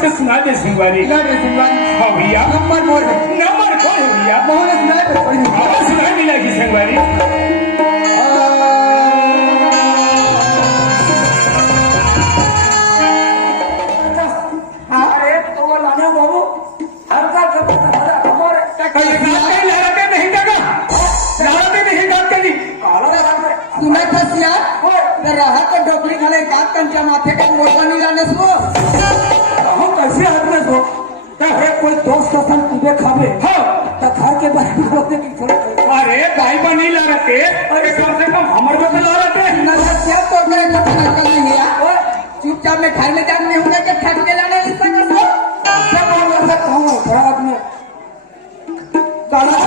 से सुना दे सिंगवारी। हाँ भैया नंबर बोल भैया आवाज सुनाई मिला की सिंगवारी। अरे तो वो लाने बाबू हर का हमारे सुना था सिया रहा तो डोकरी खाले काट कंचा माथे का मोटा नहीं लाने सो हम कैसे आदमी सो अरे कोई दोस्त कसन तुझे खावे हाँ तो घर के बारे में बोलते कि थोड़ा अरे भाई बनी ला रखे अरे कम से कम हमारे को तो ला रखे ना क्या तो मेरे को नकल नहीं है चुपचाप में घर में जाने होगा कि ठग के लाने रिश्ता कर सो सब बोल सकता हूँ थोड़ा अपने काला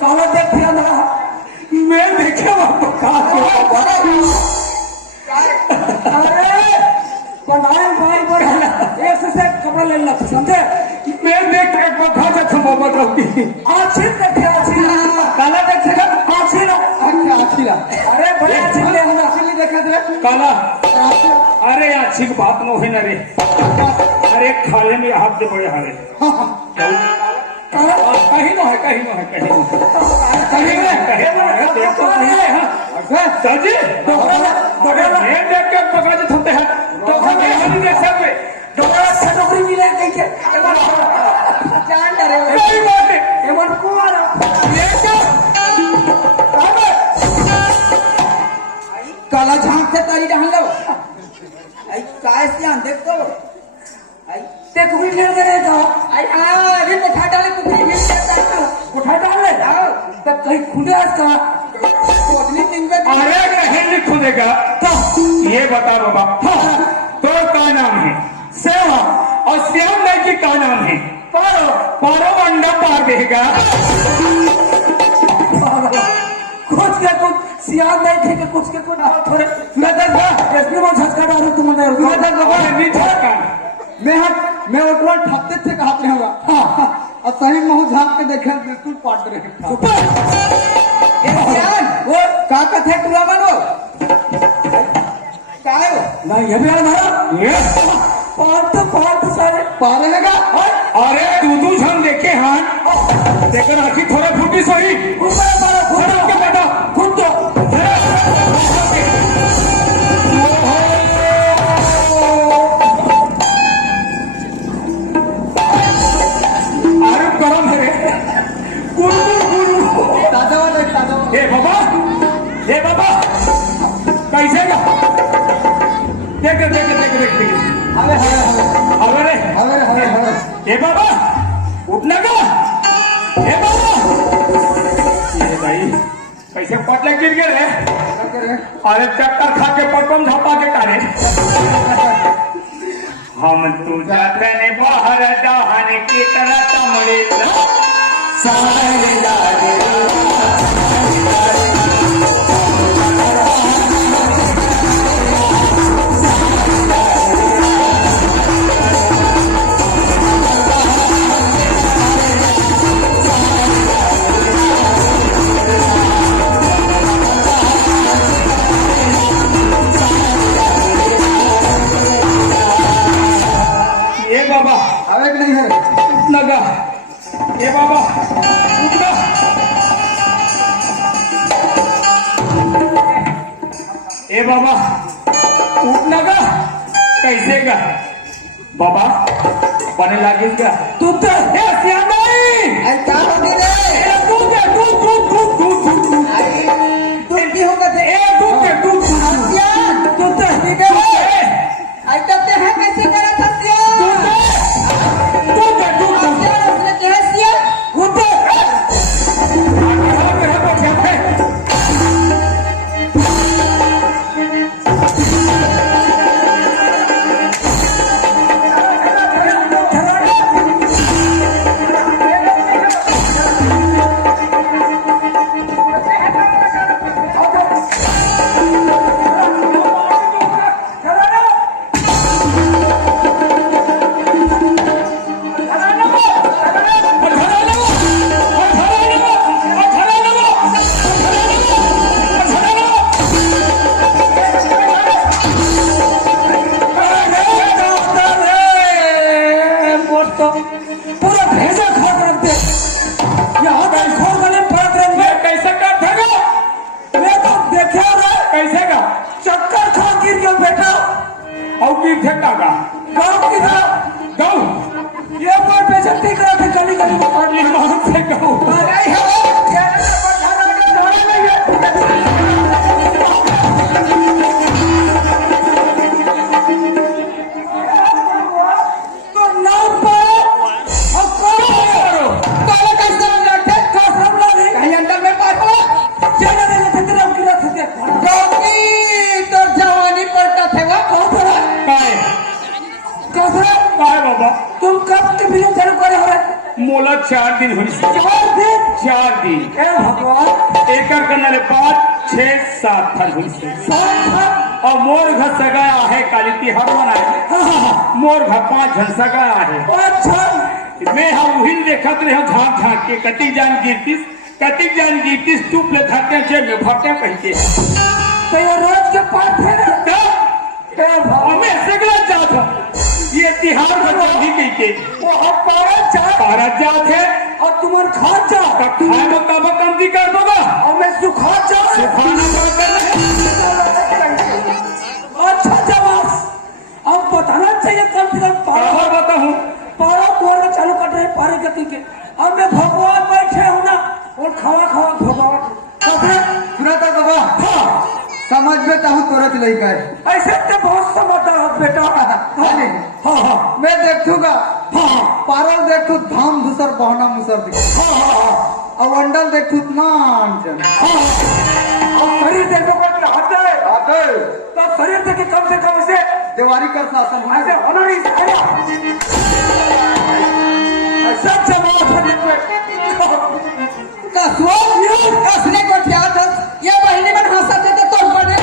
काला देख दिया ना मैं देखे वहाँ अरे बनाए भाई बड़ा एक से कपड़ा ले ला समझे मैं देख के बता जाता हूँ बाबा की आछी देखे आछी काला देखेगा आछी ना आखिरा अरे बड़े आछी ले हम आछी देखा दे काला अरे अच्छी बात नो है ना रे अरे खाले में हाथ दे बड़े हारे कहीं नो है कहीं नो है कहीं नो है देखो नहीं है सजी मैं देख के पकड़ के थोते हैं तो हम नहीं देख सकते डोरा अच्छा नौकरी मिले कैसे जान डरे कोई बात नहीं ये मन को आ रहा ये क्या काला झांक से तारी डाल लो आई काय से आन देख तो आई ते कुछ ले दे तो आई अरे कोठा डाले कुछ भी उठा डाल ले तब कहीं खुले आज का कोटली दिन में अरे कहीं नहीं खुदेगा तो ये बता बाबा हाँ तो क्या नाम है सेवा और श्याम भाई की क्या नाम है पारो पारो अंडा पार देगा कुछ के कुछ सियाह नहीं थे कि कुछ के कुछ थोड़े मैं देख इसमें वो झटका डालू तुम ने मैं देख बाबा नहीं झटका मैं ओटवा ठपते थे कहा पे होगा हां और सही महू झांक के देखे बिल्कुल पाट रहे ए जान वो का कथे तुला मानो काय हो नहीं ये भी हमारा ये पांच सारे पारे लगा अरे तू झम देखे हाँ देकर आखी थोड़ा फूटी सही ऊपर मारो थोड़ा के बेटा खुद तो अरे गरम है ताजा वाला हे बाबा कैसे का देख हवे अरे हे बाबा उठना का हे बाबा ये भाई कैसे पटले गिर गए रे अरे चक्कर खा के पटम झपा के कारे हम तू जाते ने बाहर दहन की तरह तमड़े सारे जाने बाबा हवे कि नहीं है लगा ये बाबा उठना ए बाबा उठना का कैसे का बाबा बने लगेगा तू तो है सियाह नहीं आई का होगी रे दूध आई दूध की होगा थे दूध हसियान तू तो ठीक है आई करते हैं कैसे करा था सियान उसने क्या सियान की थे काका गाँव की था गाँव ये पर बेइज्जती करा थे गली गली में पड़ ये कौन से गाँव नहीं है तो नाम पर और कौन काला कैसे लड़ते का सामना नहीं कहीं अंदर में पाठो चला रे लेते राम की रात थे क्योंकि तो जवानी पड़ता थे वो काय कसरा काय बाबा तुम कब के बिना चालू करे हो रहे मोला 4 दिन हुई 4 दिन ए भगवान एकर करने 5 6 7 फल हुई से साथ और मोर घर सगाया है काली तिहार मनाए मोर घर 5 जन सगाया है अच्छा मैं हम वही देखत रहे झाँक झाँक के कति जान गिरतीस चुप ले खाते जेब में भरते कहते तो ये रोज के पाठ है ना ए भगवान हमें सगला जात ये तिहार भगवान कहते वो अब पारा जात है और तुम्हार खा जा खाए में कब कम दी कर दोगा और मैं सुखा जा खाना कर रहे अच्छा जवाब अब बताना चाहिए कम से कम और बताऊं पारा कुआर चालू कर रहे पारे गति के अब मैं भगवान बैठे हूँ ना और खावा खावा भगवान सुना था बाबा हाँ समझ में तो हूँ तुरंत नहीं गए ऐसे तो बहुत समझदार हो बेटा हाँ हाँ मैं देखूंगा हाँ पारल देखू धाम धूसर बहना मुसर दिख हाँ और अंडल देखू नान और शरीर देखो कोई आता है तो शरीर देखे कम से कम से दीवारी का शासन है ऐसे होना नहीं चाहिए ऐसा जवाब है कसने को क्या ये बहिनी में हंसा थे तो तुम पड़े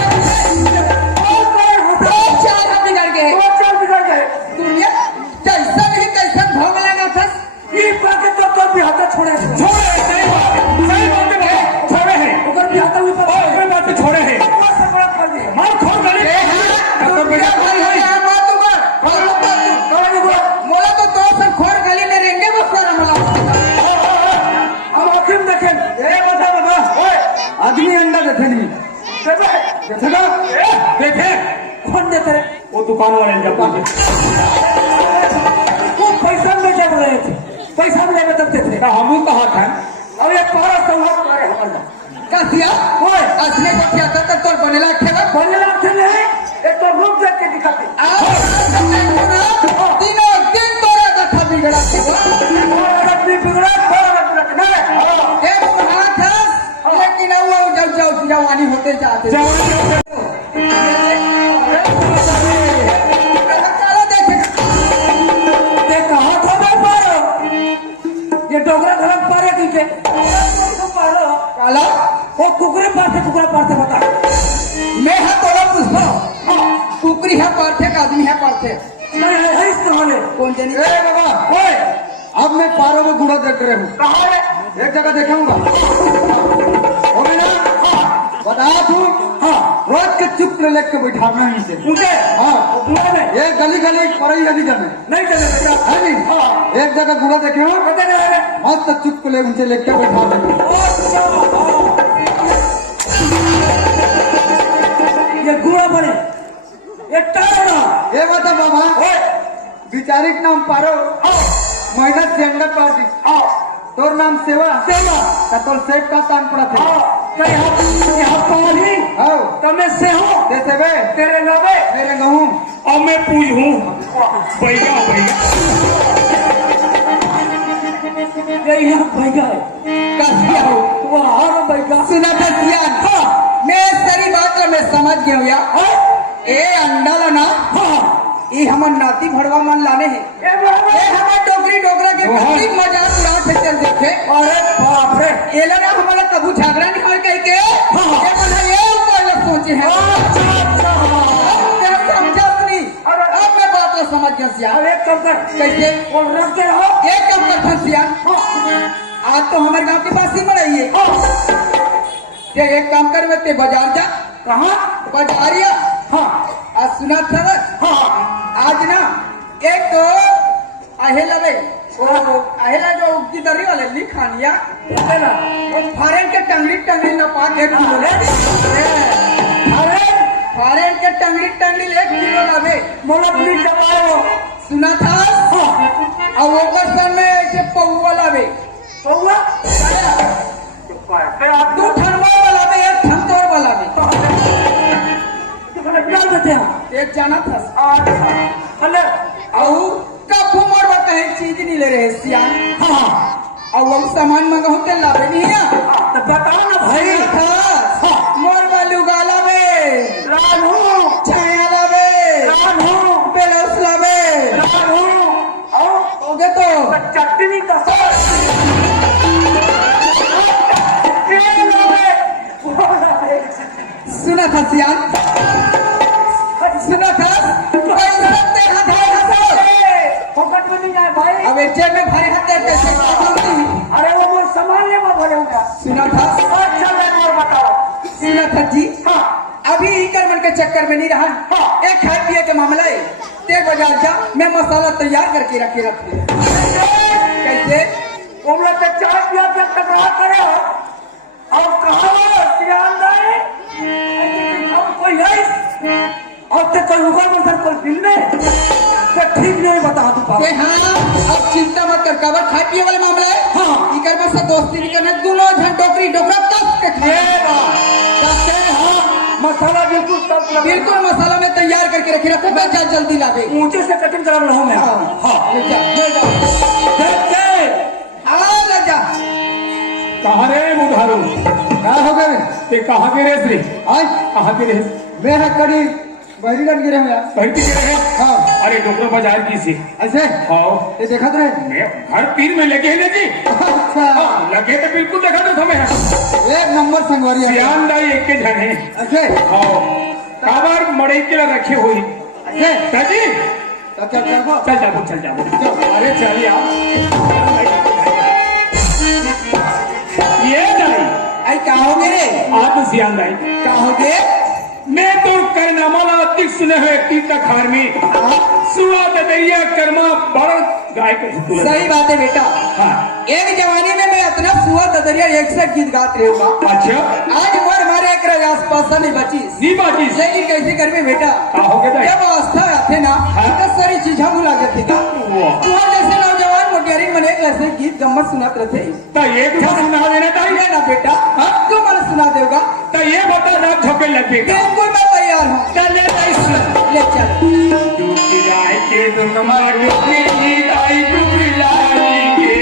चार हम बिगड़ गए दुनिया कैसा नहीं कैसा भोग लगा था ये पाके तो भी हाथ छोड़े सही बात है छोड़े हैं ओकर भी हाथ ऊपर कोई बात छोड़े हैं से बड़ा कर दिया मार खोल गली मोला तो दो से खोर गली में रेंगे बस कर मला अब आखिर देखें ए बता बाबा आदमी अंडा देते नहीं देखे कौन देते रहे वो दुकान वाले जब वो पैसा में जब रहे थे पैसा में लेवे तब थे हम कहा था अब ये पारा संभाल करे हमारा कसिया ओए असली को क्या था तोर बनेला ठेवा बने लाते नहीं एक तो रूप देख के दिखाते तीनों दिन तोरा कथा बिगड़ा आदमी बिगड़ा बड़ा बिगड़ा नहीं एक हाथ है लेकिन वो जब जवानी होते जाते काला देखे ये कहा था मैं पारो ये डोगरा घरक पारे की पारो काला वो कुकरे पारते बता मैं है तोरा पूछो कुकरी है पार्थे का आदमी है पार्थे नहीं है इस तरह कौन जानी ए बाबा ओए अब मैं पारों में गुड़ा देख रहे हूँ कहा है एक जगह देखाऊंगा हो गई ना बताया तू हाँ रोज के चुप लेके बैठाना है इसे मुझे हाँ बुआ में ये गली गली पड़ई गली जाने नहीं चले बेटा है नहीं हाँ एक जगह गुड़ा देखे हो कहते रहे मस्त चुप ले उनसे लेके बैठा देंगे ये गुड़ा बने ये टारा ये बता बाबा ओए विचारिक नाम पारो मेहनत से अंडा पार तोर नाम सेवा सेवा तोर सेव का तान पड़ा थे कई यहाँ पानी आओ तमे से हो जैसे वे तेरे नवे मेरे गहूँ और मैं पूछ हूँ भैया ये यहाँ भैया है कसिया हो वह और भैया सुना था सियान हाँ मैं सारी बात मैं समझ गया यार ए अंडा लाना ये हमार नाती भड़वा मन लाने हैं ये हमार डोगरा के कभी मजाक उड़ा चल देखे अरे बाप रे ये लगा हमारा कबू झगड़ा नहीं हो कह के ये मना ये ऊपर लोग सोचे हैं क्या समझा नहीं अब मैं बात को समझ गया सियान अब एक कम कर कैसे और रख के रहो एक कम कर था सियान आज तो हमारे गांव के पास ही मनाइए ये एक काम कर मैं बाजार जा कहाँ बाजारिया हाँ आज सुना था ना हाँ आज ना एक तो अहेला रे अहेला जो उगती दरी वाले लिखानिया चला वो फॉरेन के टंगली ना पा के अरे फॉरेन के टंगड़ी टंगड़ी 1 किलो लावे मोला प्लीज जमाओ सुना था और ओकर सन में ऐसे पौवा लावे पौवा तू ठनवा वाला में एक ठन तोड़ वाला में क्या देते हैं एक जाना था अरे और कफू मोड़ कहीं चीज नहीं ले रहे सियान हाँ और वो सामान मंगाऊ ते लावे नहीं है तो बताओ ना भाई था मोर वालू गाला में रानू छाया लावे रानू बेलौस लावे रानू होगे तो चटनी का सुना था सियान सुना था पॉकेट में नहीं आए भाई अब एक जेब में भरे हाथ कैसे अरे वो मोर सामान ले वो भरे होगा सुना था अच्छा मैं और बताओ सुना था जी हाँ अभी इकर मन के चक्कर में नहीं रहा हाँ। एक खाए पिए के मामला है ते बाजार जा मैं मसाला तैयार करके रखे कैसे वो लोग तो चाय पिया के टकरा करे और कहा सियान दाई हम कोई है और ते कोई होगा मतलब कोई बिल में तो ठीक नहीं बता तू पापा हाँ अब चिंता मत कर कवर खाए पिए वाले मामला है हाँ इकर में से दोस्ती नहीं करना दोनों झन टोकरी डोकरा कस के खाए हाँ मसाला बिल्कुल सब बिल्कुल मसाला में तैयार करके रखे रखो मैं जल्दी ला दे ऊंचे से कटिंग करा रहा हूँ मैं हाँ ले जा ले जा ले जा कहाँ रे बुधारू क्या हो गए ते कहाँ गिरे श्री आज कहाँ गिरे मैं है कड़ी बहरीगंज गिरे हुए भर्ती गिरे हाँ अरे डोकरो बाजार की सी ऐसे हाँ ये देखा तो रहे मैं हर तीन में लगे हैं जी अच्छा लगे तो बिल्कुल देखा तो समय एक नंबर संगवारी है सियान दाई एक के जाने ऐसे हाँ काबार मड़ई के लिए रखे हुई ऐसे चाची तो क्या करबो चल जाओ अरे चलिए आप ये दाई आई कहोगे रे आप सियान दाई कहोगे मैं तो करनामा अधिक सुने हुए तीर्थ खार में सुआ ददैया कर्मा बड़ गाय को हुतुला सही बात है बेटा हाँ एक जवानी में मैं इतना सुआ ददरिया 100 गीत गात रहूंगा अच्छा आज मोर मारे एक आस पास नहीं बची नी बाजी लेकिन कैसे करबे बेटा कहोगे दाई जब अवस्था आते ना हाँ। तो सारी चीजें भुला जाती का वाह। तू जैसे नौजवान मोटियारी मन एक ऐसे गीत गम्मत सुनात रहते तो एक था सुना देना दाई ये ना बेटा तू मन सुना देगा तो ये बता रात झोंके लगेगा बिल्कुल मैं तैयार हूँ चले दाई सुन ले चल दूसरी गाय के दुर्गमा डुबरी दाई डुबरी लाएंगे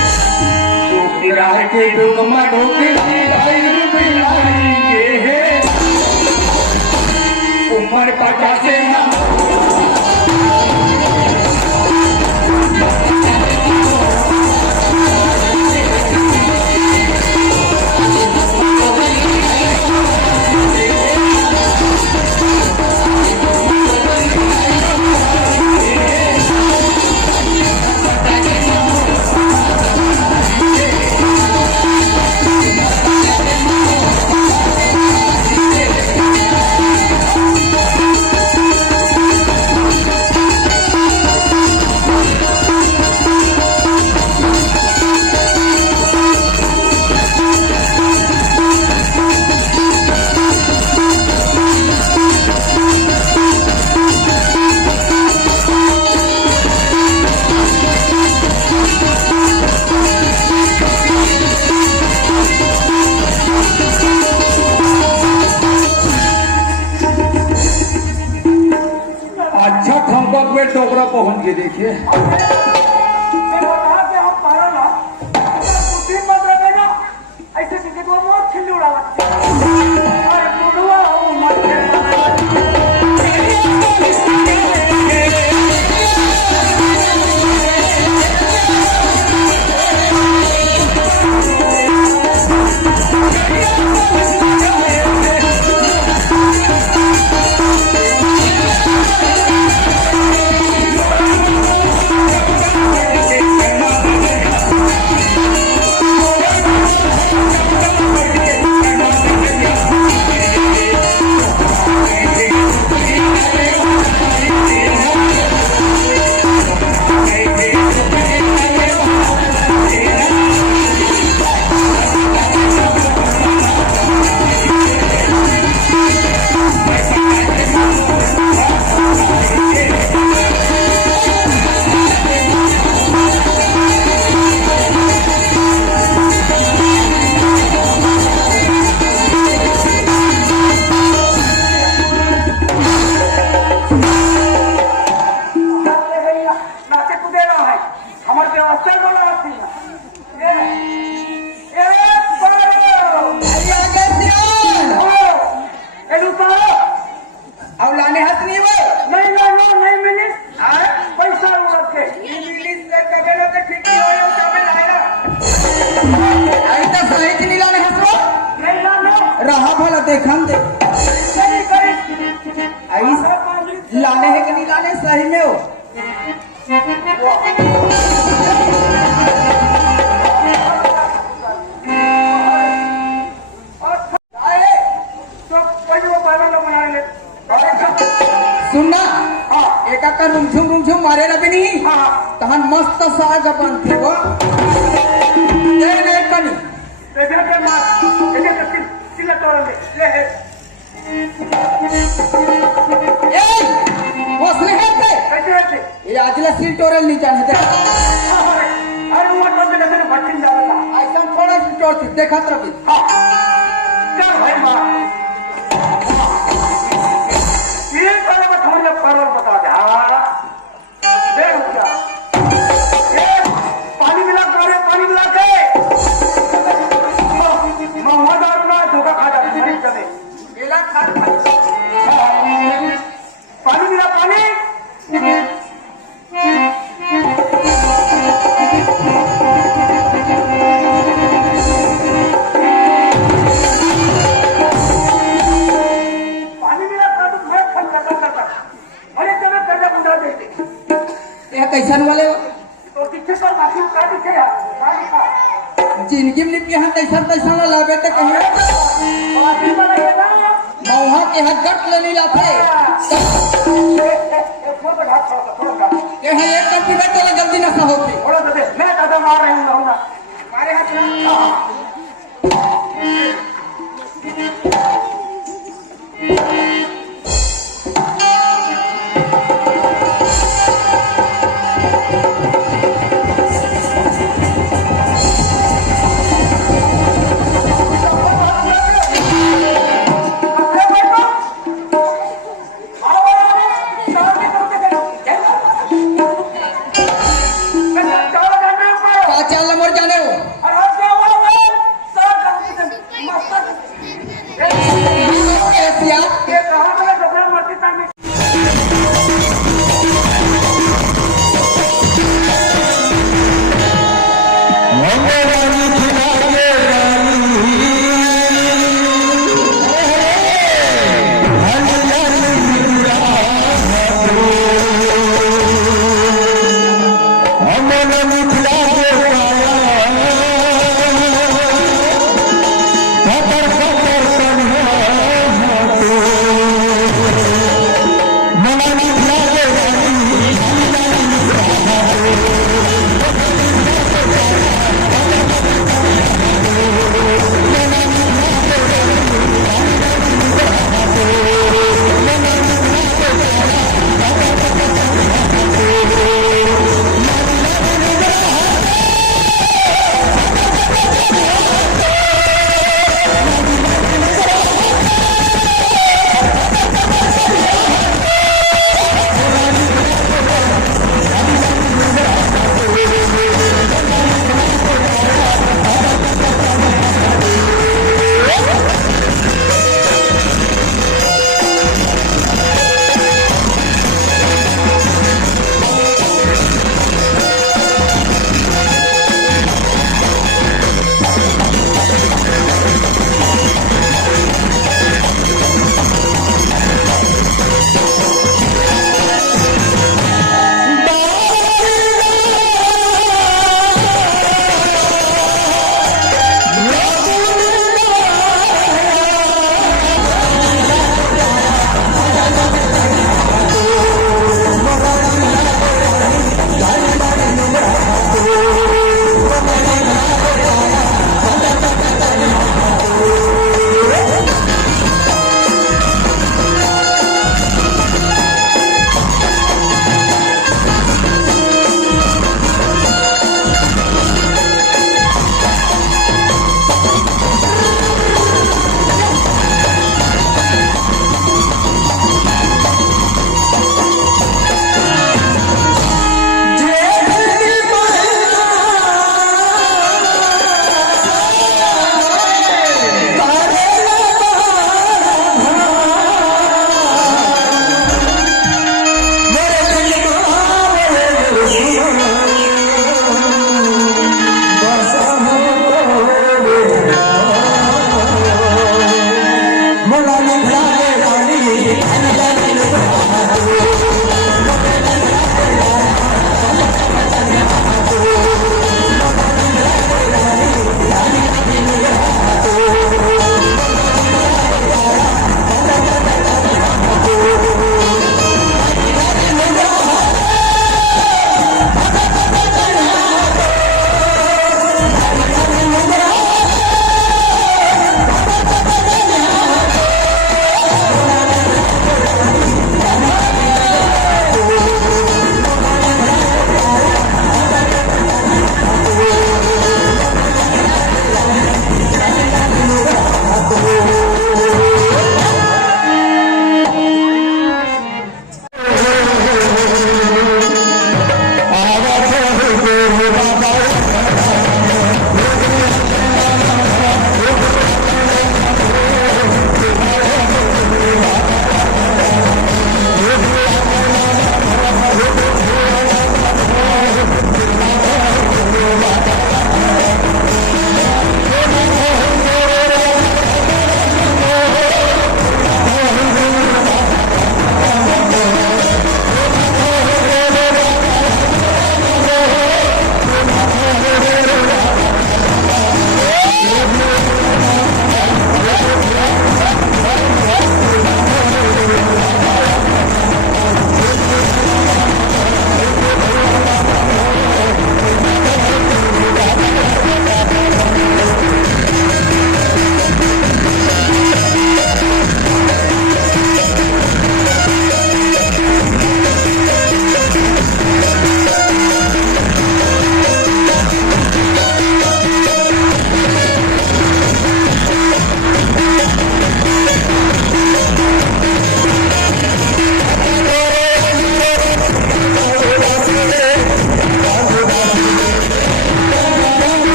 दूसरी गाय के दुर्गमा डुबरी दाई डुबरी लाएंगे उम्र का से अच्छा ठमका पे टोकरा पहुंच गए देखिए सुन ना हाँ एका का रुमझुम मारे ना भी नहीं हाँ तहन मस्त साज अपन थे वो नहीं कनी इधर के मार इधर के सिला तोड़ ले ले ए वसले है कैसे ये आजला सील टोरल नहीं जाने दे अरे वो तो मेरे भट्टी जा रहा था ऐसा थोड़ा सील टोर थी देखा तरफ चल भाई मार ये पहले मैं थोड़ी परवर बता दे हाँ देख क्या ये पानी मिला करे पानी मिला के मैं वहां डालूंगा धोखा खा जाती मरीज चले केला खा पानी मिला पानी पानी मिला था तो मैं फल करता अरे तब कर्जा बुंदा देते ये कैसन वाले हो? तो कितने पर माफी का दिखे यार जिंदगी में के हाथ कैसा ना लावे तो कहीं माफी वाला ये ना मौहा के हाथ गट ले नहीं लाते ये है एक कंप्यूटर तो गलती ना सा होती थोड़ा सा दे मैं दादा मार रही हूँ हमारे हाथ